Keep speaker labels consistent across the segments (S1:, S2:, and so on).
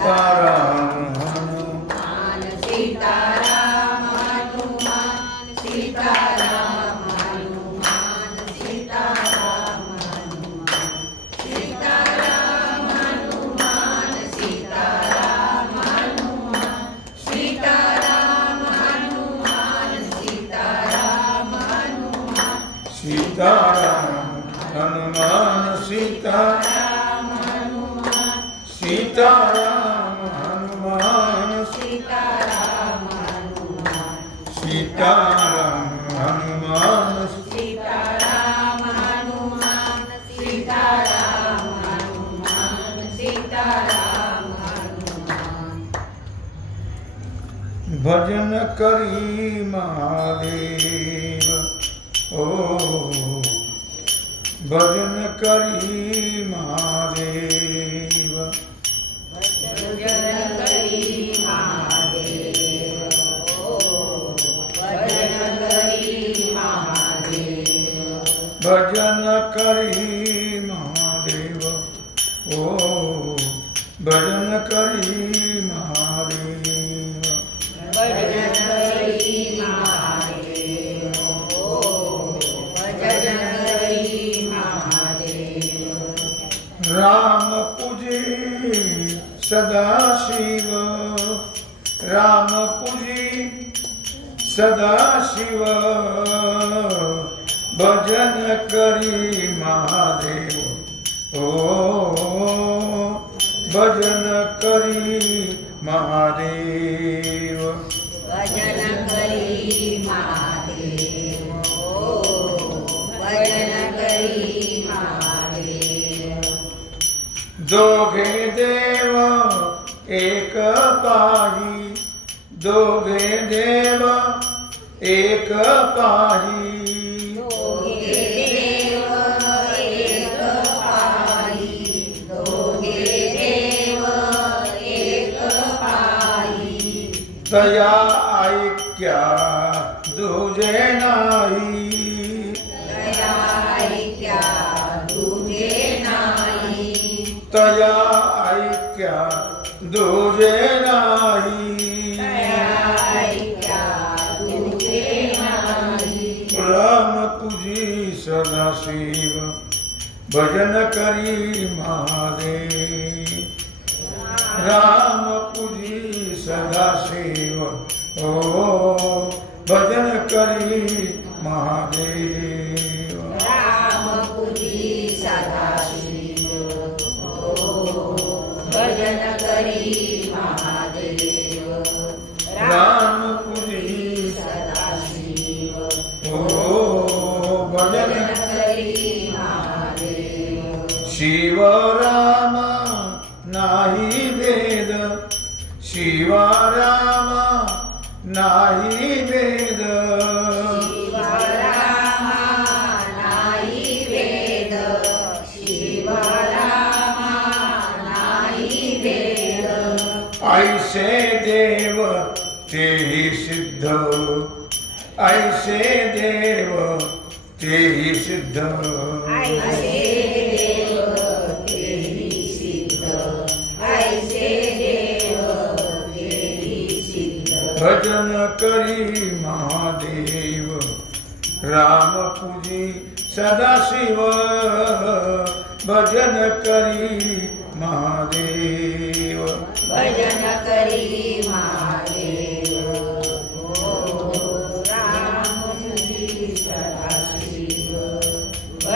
S1: સીતારામ હનુમાન
S2: સીતારામ હનુમાન સીતારામ હનુમાન સીતારામ હનુમાન સીતારામ હનુમાન સીતારામ હનુમાન સીતારામ હનુમાન સીતારામ હનુમાન
S1: સીતારામ હનુમાન સીતારામ
S2: सीताराम हनुमान सीताराम हनुमान सीताराम हनुमान
S1: सीताराम हनुमान भजन करी महादेव ओ भजन
S2: करी भजन करी महादेव। ओ भजन करी
S1: महादेव। करी राम पूजे सदा शिव। राम पूजे सदा शिव। भजन करी महादेव। ओ भजन
S2: करी महादेव। भजन करी महादेव। भजन करी
S1: महादेव। देव एक पाही। दोगे देव एक पाही।
S2: दया
S1: आई ऐक्या दुजे नाही तया क्या? दूजे
S2: नाई।
S1: राम तुझी सदा शिव भजन करी मारे
S2: राम सदाशिव ओ भजन करी महादेव।
S1: शिव राम नाही भेद शिव रामा नाही
S2: वेद. शिव रामा नाही वेद.
S1: ऐसे देव तेही सिद्ध. ऐसे देव तेही सिद्ध.
S2: ऐसे पूजी सदा शिव
S1: भजन करी महादेव। भजन करी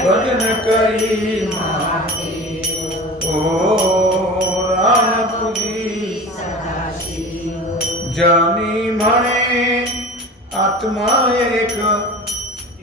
S2: भजन करी महादेव। ओ राम रामपुरी
S1: जानी मणे आत्मा एक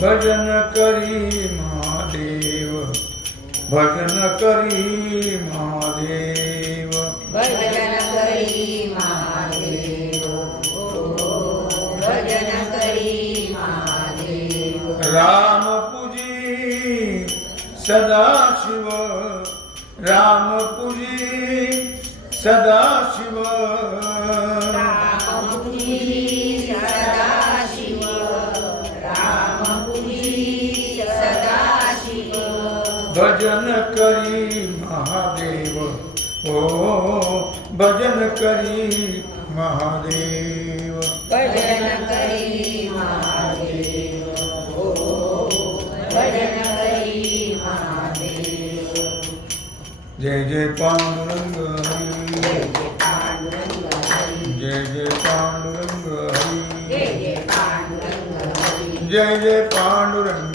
S2: भजन करी महादेव
S1: भजन करी महादेव। भजन करी महादेव
S2: भजन करी महादेव।
S1: राम पूजी सदाशिव राम पूजी
S2: सदाशिव। राम पूजी सदा
S1: भजन करी महादेव। ओ भजन करी महादेव।
S2: भजन करी महादेव। भजन करी महादेव।
S1: जय जय पांडुरंग हरी।
S2: जय जय पांडुरंग हरी।
S1: जय जय पांडुरंग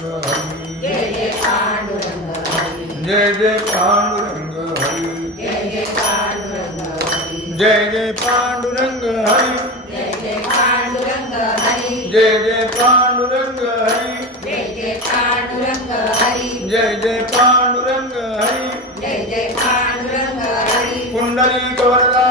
S1: जय जय पांडुरंग हरी।
S2: जय जय पांडुरंग हरी।
S1: जय जय पांडुरंग हरी।
S2: जय जय पांडुरंग हरी।
S1: जय जय पांडुरंग हरी।
S2: जय जय पांडुरंग हरी
S1: जय जय पांडुरंग हरी
S2: जय जय पांडुरंग हरी
S1: पुंडलिक वरदा